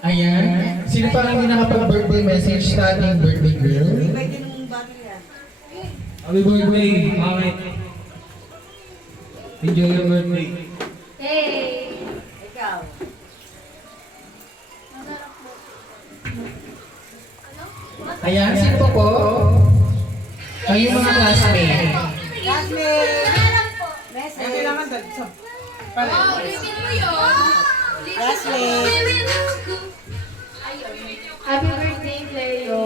Ayan. Sino pa ang hindi nakapag-birthday message sa ating birthday girl? Happy birthday, Mami. Enjoy your birthday. Hey! Ikaw. Ayan, sino pa po? Kayong mga classmate. Jasmine! Ay, kailangan dahil sa... Pare. Jasmine! Happy birthday, Cleo.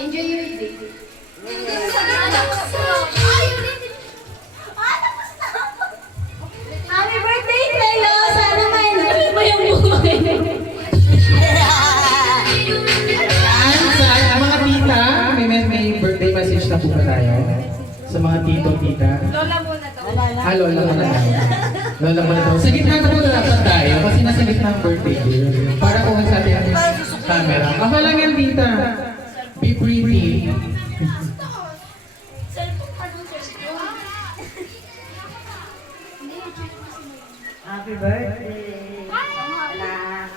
Enjoy your day. Happy birthday, Cleo! Sana may nalit mo yung buhay. Ayan, sa mga tita, may birthday message na po ba tayo? Sa mga tito, tita? Lola muna to. Ah, lola mo na tayo. Lola mo na tayo. Sa gitna na po dapat tayo kasi nasa gitna ang birthday girl. Para po sa ating camera. Ako lang yan, tita. Be pretty. Happy birthday! Anak!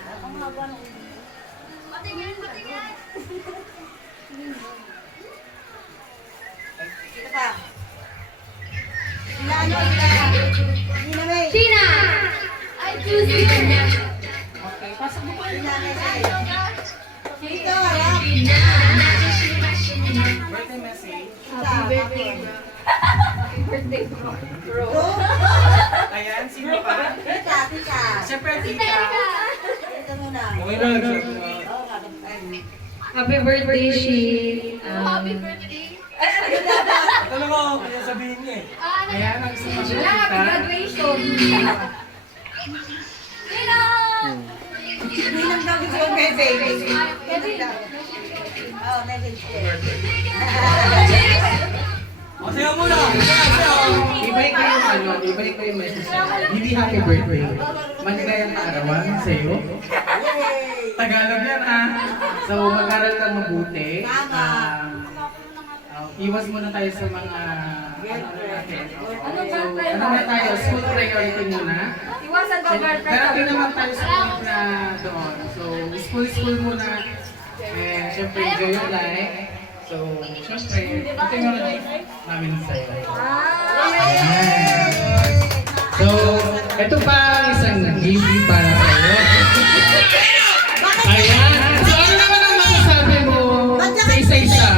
Sino pa? Sila ano? Sila May? Sheena! I choose you! Okay, pasok mo pa yun. Sila May? Dito, harap! Birthday message. Happy birthday, bro. Happy birthday, bro. Ito? Ayan, sino pa? Tita, tita! Siyempre, tita. Ito muna. Okay lang, sir. Oo, kapag Happy birthday, She. Happy birthday. Ito lang ako, kaya sabihin niya eh. Ayan, ang isa pa Wala, happy graduation. Sheena! Hindi lang daw gusto yung message. Oo, message ko. O, sayo muna! Sayo! Ibalik ko yung ano, ibalik ko yung message. Hindi happy birthday. Maligayang kaarawan sa'yo. Yay! Tagalog yan ha. So mag-aral ka mabuti. Tama. Iwas muna tayo sa mga ano natin. Anong So girlfriend? ano na tayo, school priority muna. Iwasan daw girlfriend. Darating naman tayo sa point na doon. So school muna. And syempre enjoy your life. So syempre, ito yung mga gift namin sa'yo. Ayan. So, ito pa ang isang gift para sa'yo. Ayan. So, ano naman ang masasabi mo sa isa-isa?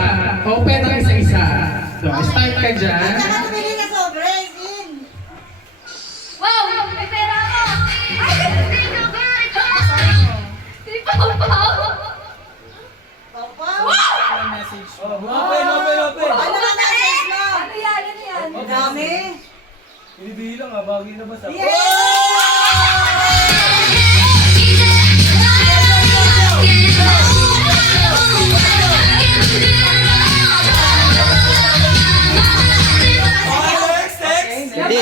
Open ang isa-isa. So, start ka dyan. At saka tumili na sobre, Sin. Wow! May pera ako! Si Pao Pao! Papa? Ano message? Open, open, open! Ano ba message mo? Ano yan? Ano yan? Ang dami. Binibilang ah, bagay na ba sa... Hindi.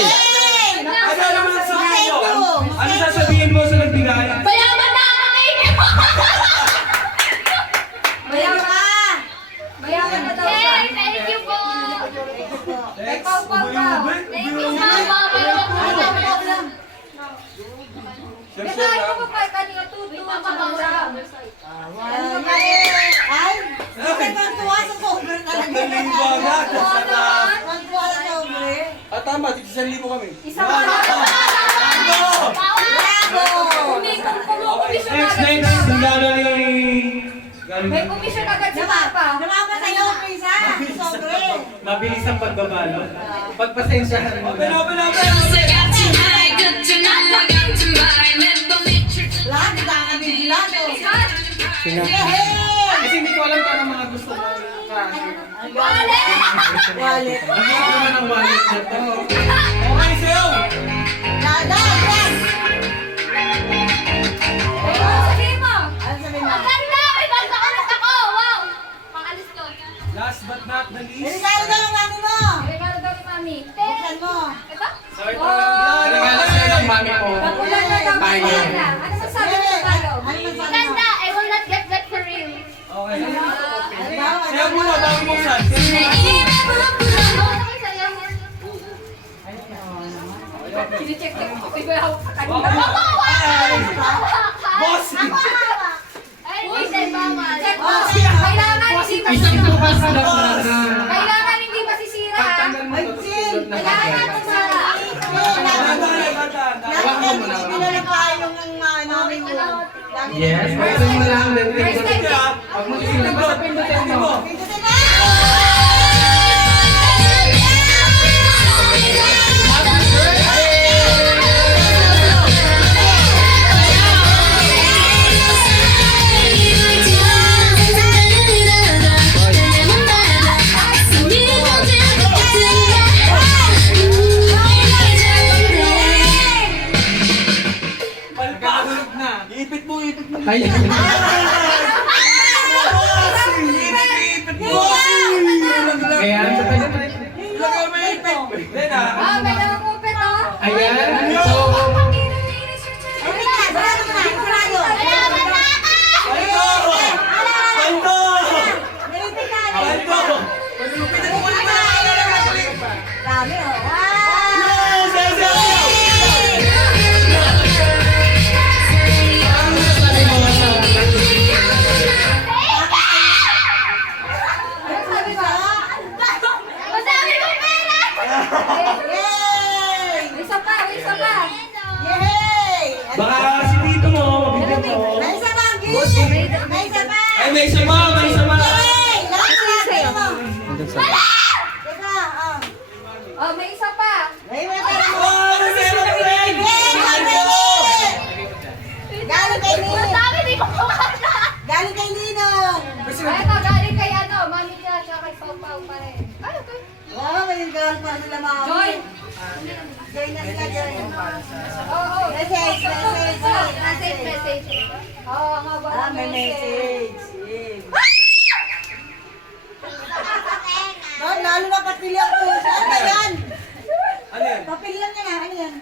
Ano naman sasabihin mo? Ano sasabihin mo sa nagbigay? Mayaman na ako na inyo! Mayaman ka. Mayaman na daw siya. Thank you po! Kay Pao Pao daw. Thank you, mama. Kasi ako pa kay kanina tuto ang pamangsa. Ano ba kayo? Ay, kasi kantuwa sa sobre talaga. Kantuwa sa sobre. Ah, tama, tigil 1,000 kami. Isa pa lang. Bravo! Kumukomisyon Next, agad next. si Ang Papa. galing. May komisyon agad si Papa. Namapa sa'yo, Prisa. Sobre. Mabilis ang pagbabalo. Pagpasensyahan mo Open, na. open, open! Lahat, hindi ka bigilado. Kasi hindi ko alam kung anong mga gusto mo. Wallet. Wallet. Ang gusto naman ang wallet na to. Okay, sayo! Dadan. Ano sabihin mo? Ano sabihin mo? Ang ganda! May banda ulit ako! Wow! Pangalis ko. Last but not the least. Regalo daw ang mami mo. Regalo daw ni Mami. Buksan mo. Ito? So ito, regalo sa'yo ng mami mo. Ulan na daw. Tayo. Ulan na. Ano masabi mo sa Tagalog? Ano masabi mo? Maganda! I will not get that for real. Okay. Ano? Sayo muna, bago mo saan. Sinicheck ko. Kasi ko hawak sa kanila. Wow. Wow! Boss! Ako hawak. Isang bukas daw na. Kailangan hindi masisira. Pagtanggal mo Ay, to, Jin! susunod na Kailangan kagad. natin sa... Lagi mo muna. pinala pa yung namin mo. Lagi Yes, pwede mo lang. First time din. Pag magsisilip mo sa pindutin mo. Pindutin na! Ipit mo, ipit mo. Ay, Ipit mo. kaya, Lagay mo yung ipit. Hindi na. May namumupit, oh. ayan. So, Ay, wait na! Sarado mo na! Sarado! Palto! Palto! Nalipit na! Palto! Dami, oh! Yes, yes, yes! Ano sabi mo? Madami mo pera! Yay! Isa pa, isa pa. Yay! Baka si Tito mo, mabigyan mo. May isa pa! May isa pa! Ay, may isa pa, may isa pa. Yay! Lahat sila mo! Teka, Oh, may isa pa. may mga pera mo! Oh, may meron ka rin. Galing kay Nino! Madami, di ko kumana. Galing kay Ninong! Ito, galing kay ano, mami niya, siya kay Pau Pau pa rin. Ay, okay. Wow, may galing pa nila mami. Joy! Join na sila, join. Oo, Message, message. Message, message. Oo, ang haba Ah, ng may message. Yay. Lalo na papilya ko. Saan ba yan? Ano yan? Papilya niya na. Ano yan?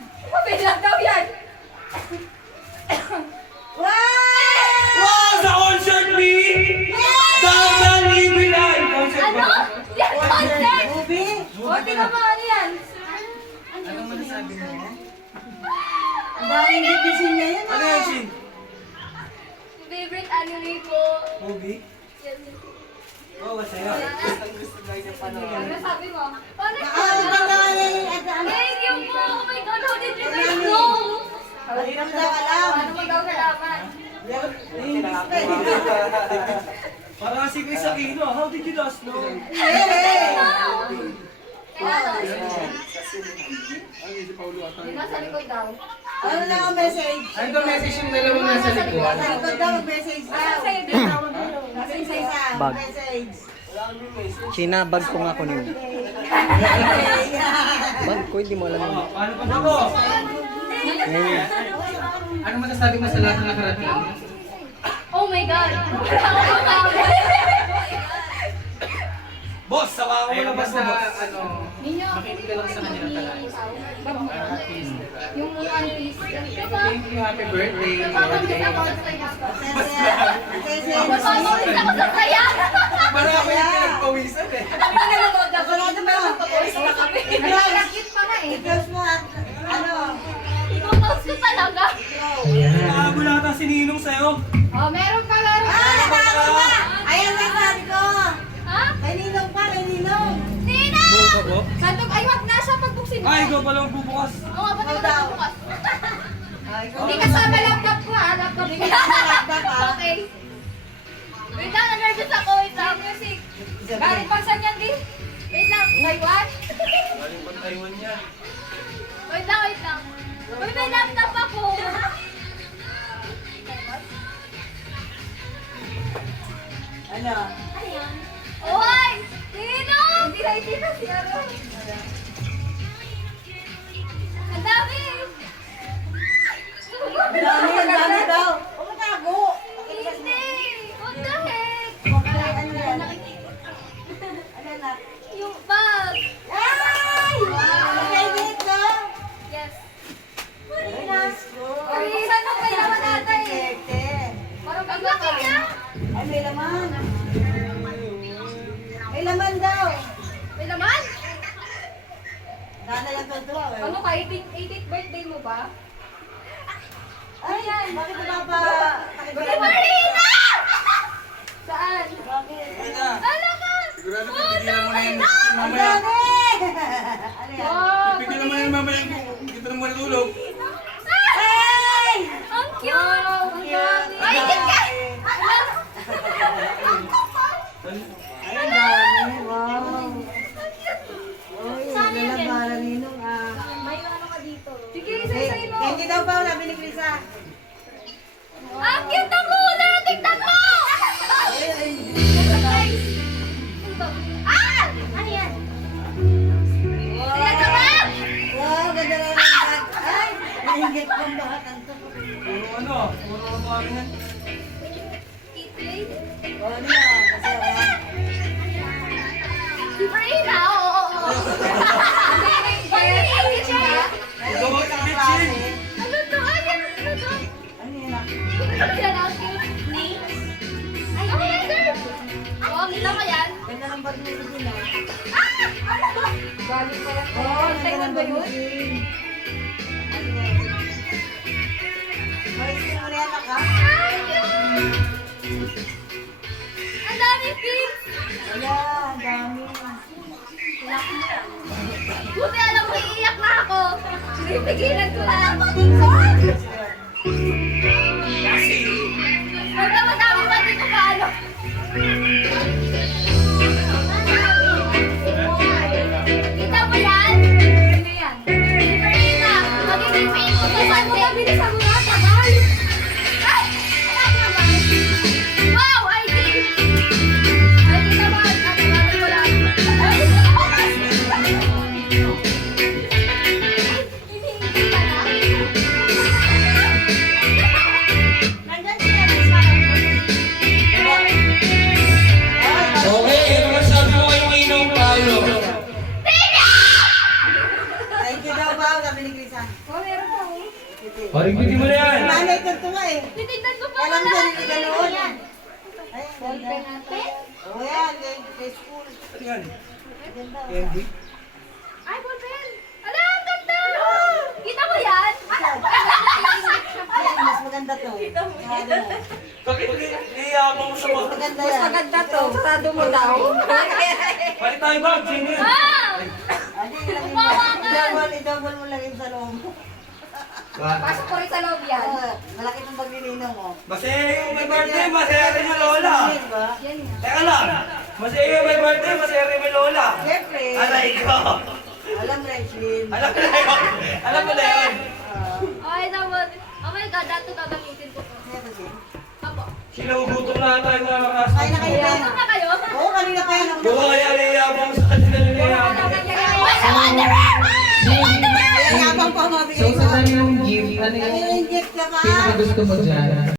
Bilang daw yan. Wow! Wow, sa concert me! Dahan libilan! Concert Ano? ba? Yan, content! Movie? O, tingnan mo, ano yan? Ang daming division niya yun. Ano yan, Shin? Favorite anime ko. Movie? Yan. Oh, masaya. Ano sabi mo? Ano Thank you po! Oh my God, how did you guys know? Mahirap daw alam. Paano mo daw nalaman? Parang si Chris Aquino, how did you last know? Kailangan. Nasa likod daw. Ano lang ang message? ando message yung dalawang nasa likod. Sa likod daw, mag-message daw. Nasa sa'yo din daw. Nasa isa, Bag. message. Sinabag ko nga ko niyo. Bag ko, hindi mo alam yun. Paano pa ako? Ngayon, Ano masasabi mo sa lahat ng nakarating? Oh my God! Wala akong makamit. Boss, sawa ko Ayun, na basta, boss. ano, Ninyo, makinig ka lang sa kanya ng tagal. yung artist. Thank you, happy birthday. Napapagod ako sa saya. Message. Napapagod ako sa saya. Marami yung pinagpawisan eh. Kami nanonood ako. Sarado mo. Tapos na kami. Nagkakit pa nga eh. I-close mo at ano. Itutos ko talaga. Nakabulata si Ninong sa'yo. Oh, meron pa, meron pa. Natawag pa. Ayan na sabi ko. Ha? Kay Ninong pa, kay Ninong. Nina! Buka po. Sandok, ay wag na siya pagbuksin mo. Ay, ikaw pala ang bubukas. Oo, pati ko daw. bukas. Ay, Hindi kasama laptop ko ha, laptop ko. laptop, ha? Okay. Wait lang, na-nervous ako. Wait lang, music. Galing pa saan yan, di? Wait lang, Taiwan? Galing pa Taiwan niya. Wait lang, wait lang. Uy, may laptop ako. Ano? Oy! Tino! Hindi na itino si Aro. Ang dami! Ang dami daw. Umatago. Hindi! What the heck? Ano yan? Ano na? Yung bag! Ay! Favorite ko? Yes. Yes ko. Ay, saan mo kayo naman natin? Keke. Parang ang laki niya. Ay, may laman. May laman daw. May laman? Nana lang to eh. Ano ka? 18th birthday mo ba? Ay, bakit ba pa? Marina! Saan? Bakit? Ano? O, ano yan? Kasi, Si Brina, oo. Ikaw ang ang bitchin. klase. Ano to? Ano to? Ano yun ah? Yan ang cute names. Ay, oh my God. Oh, kita mo yan? Ganda ng bag ni Regina. Galing pa yan. Oo, Taiwan ba yun? May isin mo na yan, naka? Ay, cute! Ang daming pins! Wala, ang dami. Buti alam ko, iiyak na ako. Pinipigilan ko lang. Wala madami pa dito paano. Kita mo yan? Ano yan? Brina, magiging main ko to sa mo. Bilisan mo na, tagal. Ay! Wala naman. Wow, ID! ID naman. Ano ko lang. Ay! Hinihingi ka na? Nandyan siya, Miss Mara. Okay, ano masabi mo kay Ninong Paolo? Thank you daw ba? Sabi ni Krisa. Oh, meron pa oh. Parang hindi mo na yan. Nanay ko ito nga eh. Titignan ko pa Alam wala. ko rin ganoon. Yan. Ay, Ballpen ganda. natin. Oo yan, kay school. Ano yan? Ganda. Candy? Ay, ballpen. Ala, ang ganda! Kita mo yan? Ay, mas maganda to. Ano mo? Bakit niyayabang mo sa mga... Maganda yan. Maganda to. Sarado mo daw. Balik tayo ba? Sino yan? Ah! Ano yung lagay mo? Umawakan. I-double mo lang yung sa loob. Pasok ko rin sa loob yan. Malaki itong paglilinaw mo. Masaya yung may birthday, masaya rin yung lola. Diba? Yan yan. Teka lang, masaya yung may birthday, masaya rin yung lola. Siyempre. Aray ko. Alam, Regine. Alam ko na yun. Alam ko na yun. Ay, naman. Oh my God, dato gagamitin ko po. Siyempre, Regine. Apo. Sinugutom na tayo mga Kain na kayo, customer. Ben. Ano na kayo? Oo, kanina pa yan. Buka kaya niyayabang sa kanila niyayabang. Kaya yabang pa mabigay So, sa sa dami ng gift, ano Ano yung yung gift naman? pinakagusto mo dyan?